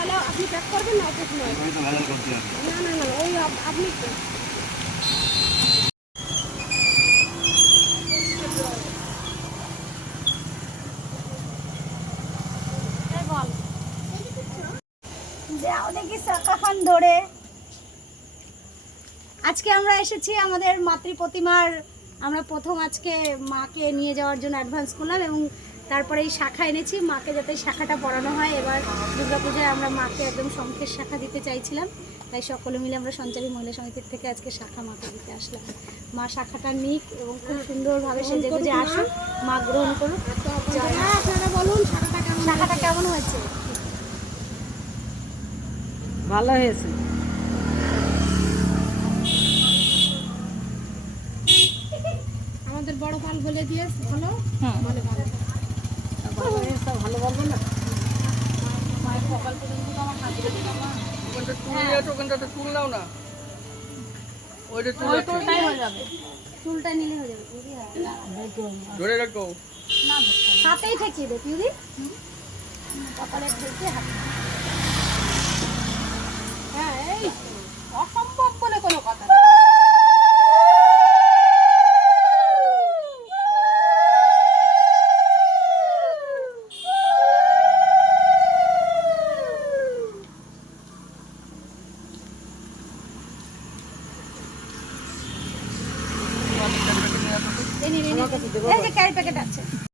তাহলে আপনি প্যাক করবেন না অত সময়? না না না, ওই আপনি যাও দেখি শাখাখান ধরে। আজকে আমরা এসেছি আমাদের মাতৃ প্রতিমার, আমরা প্রথম আজকে মাকে নিয়ে যাওয়ার জন্য অ্যাডভান্স করলাম এবং তারপরে এই শাখা এনেছি মাকে, যাতে শাখাটা পরানো হয়। এবার দুর্গাপূজায় আমরা মাকে একদম শঙ্খের শাখা দিতে চাইছিলাম, তাই সকলে মিলে আমরা সঞ্চারী মহিলা সমিতির থেকে আজকে শাখা মাকে দিতে আসলাম। মা শাখাটা নিক এবং খুব সুন্দরভাবে সেজে গুজে আসুক, মা গ্রহণ করুক। আপনারা বলুন শাখাটা কেমন হয়েছে? ভালো হয়েছে। আমাদের বড় পাল বলে দিয়ে ভালো বলে ভালো। ভালো বলবো না? মায়ের কপাল পর্যন্ত তো আমার হাতে ওখানটা চুল নিয়ে আসো, ওখানটাতে চুল নাও না, ওইটা চুল আছে। চুলটাই হয়ে যাবে। চুলটা নিলে হয়ে যাবে। ধরে রাখো। হাতেই ঠেকিয়ে দে পিউরি, কপালে ঠেকিয়ে হাতে। হ্যাঁ এই